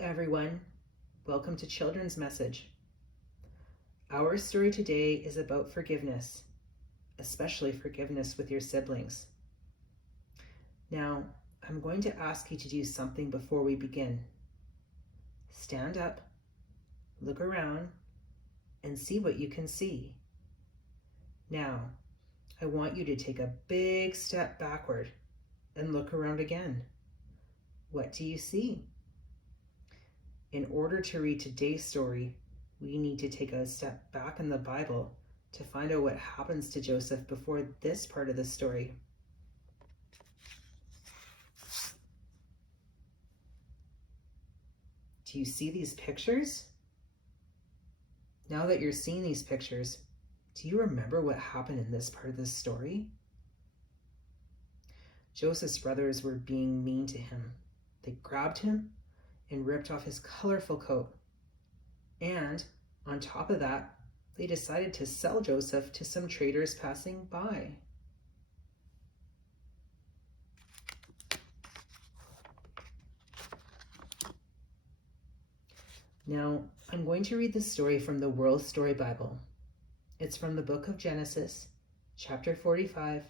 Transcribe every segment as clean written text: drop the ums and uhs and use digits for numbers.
everyone. Welcome to Children's Message. Our story today is about forgiveness, especially forgiveness with your siblings. Now, I'm going to ask you to do something before we begin. Stand up, look around, and see what you can see. Now, I want you to take a big step backward and look around again. What do you see? In order to read today's story, we need to take a step back in the Bible to find out what happens to Joseph before this part of the story. Do you see these pictures? Now that you're seeing these pictures, do you remember what happened in this part of the story? Joseph's brothers were being mean to him. They grabbed him and ripped off his colorful coat. And on top of that, they decided to sell Joseph to some traders passing by. Now, I'm going to read the story from the World Story Bible. It's from the book of Genesis, chapter 45,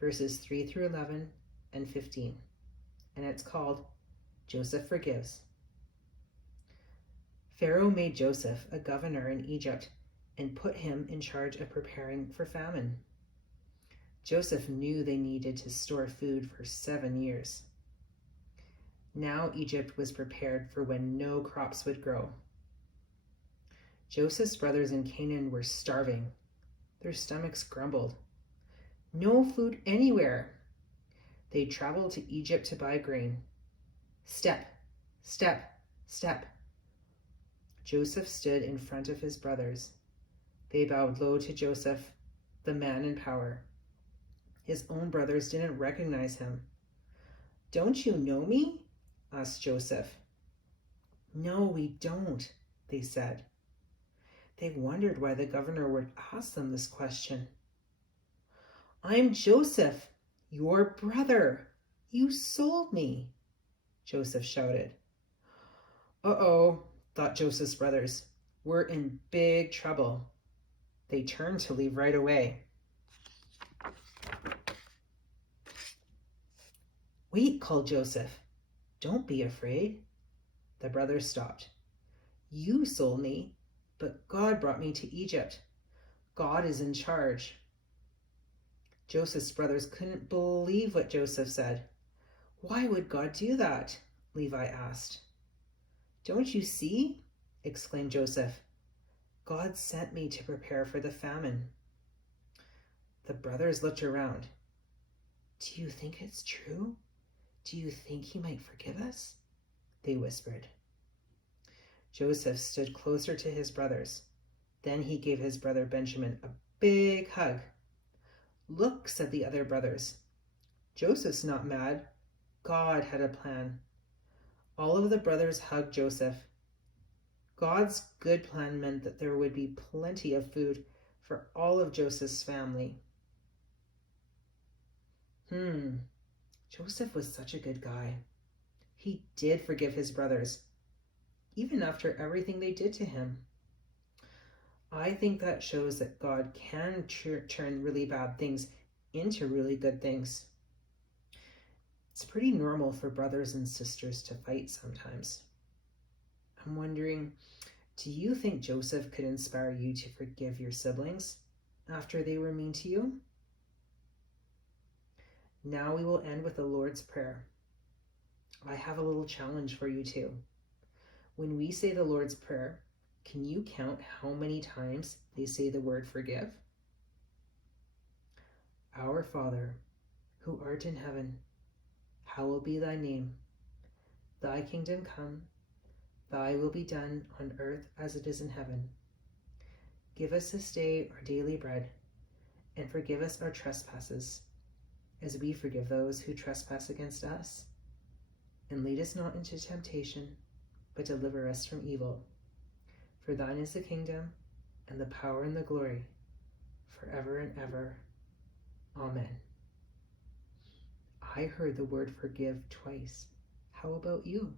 verses 3 through 11 and 15. And it's called Joseph Forgives. Pharaoh made Joseph a governor in Egypt and put him in charge of preparing for famine. Joseph knew they needed to store food for 7 years. Now Egypt was prepared for when no crops would grow. Joseph's brothers in Canaan were starving. Their stomachs grumbled. No food anywhere. They traveled to Egypt to buy grain. Step, step, step. Joseph stood in front of his brothers. They bowed low to Joseph, the man in power. His own brothers didn't recognize him. "Don't you know me?" asked Joseph. "No, we don't," they said. They wondered why the governor would ask them this question. "I'm Joseph, your brother. You sold me," Joseph shouted. Uh-oh, thought Joseph's brothers. We're in big trouble. They turned to leave right away. "Wait," called Joseph. "Don't be afraid." The brothers stopped. "You sold me, but God brought me to Egypt. God is in charge." Joseph's brothers couldn't believe what Joseph said. "Why would God do that?" Levi asked. "Don't you see?" exclaimed Joseph. "God sent me to prepare for the famine." The brothers looked around. "Do you think it's true? Do you think he might forgive us?" they whispered. Joseph stood closer to his brothers. Then he gave his brother Benjamin a big hug. "Look," said the other brothers. "Joseph's not mad. God had a plan." All of the brothers hugged Joseph. God's good plan meant that there would be plenty of food for all of Joseph's family. Joseph was such a good guy. He did forgive his brothers, even after everything they did to him. I think that shows that God can turn really bad things into really good things. It's pretty normal for brothers and sisters to fight sometimes. I'm wondering, do you think Joseph could inspire you to forgive your siblings after they were mean to you? Now we will end with the Lord's Prayer. I have a little challenge for you too. When we say the Lord's Prayer, can you count how many times they say the word forgive? Our Father, who art in heaven, hallowed be thy name. Thy kingdom come, thy will be done on earth as it is in heaven. Give us this day our daily bread, and forgive us our trespasses, as we forgive those who trespass against us. And lead us not into temptation, but deliver us from evil. For thine is the kingdom, and the power and the glory, forever and ever. Amen. I heard the word forgive twice. How about you?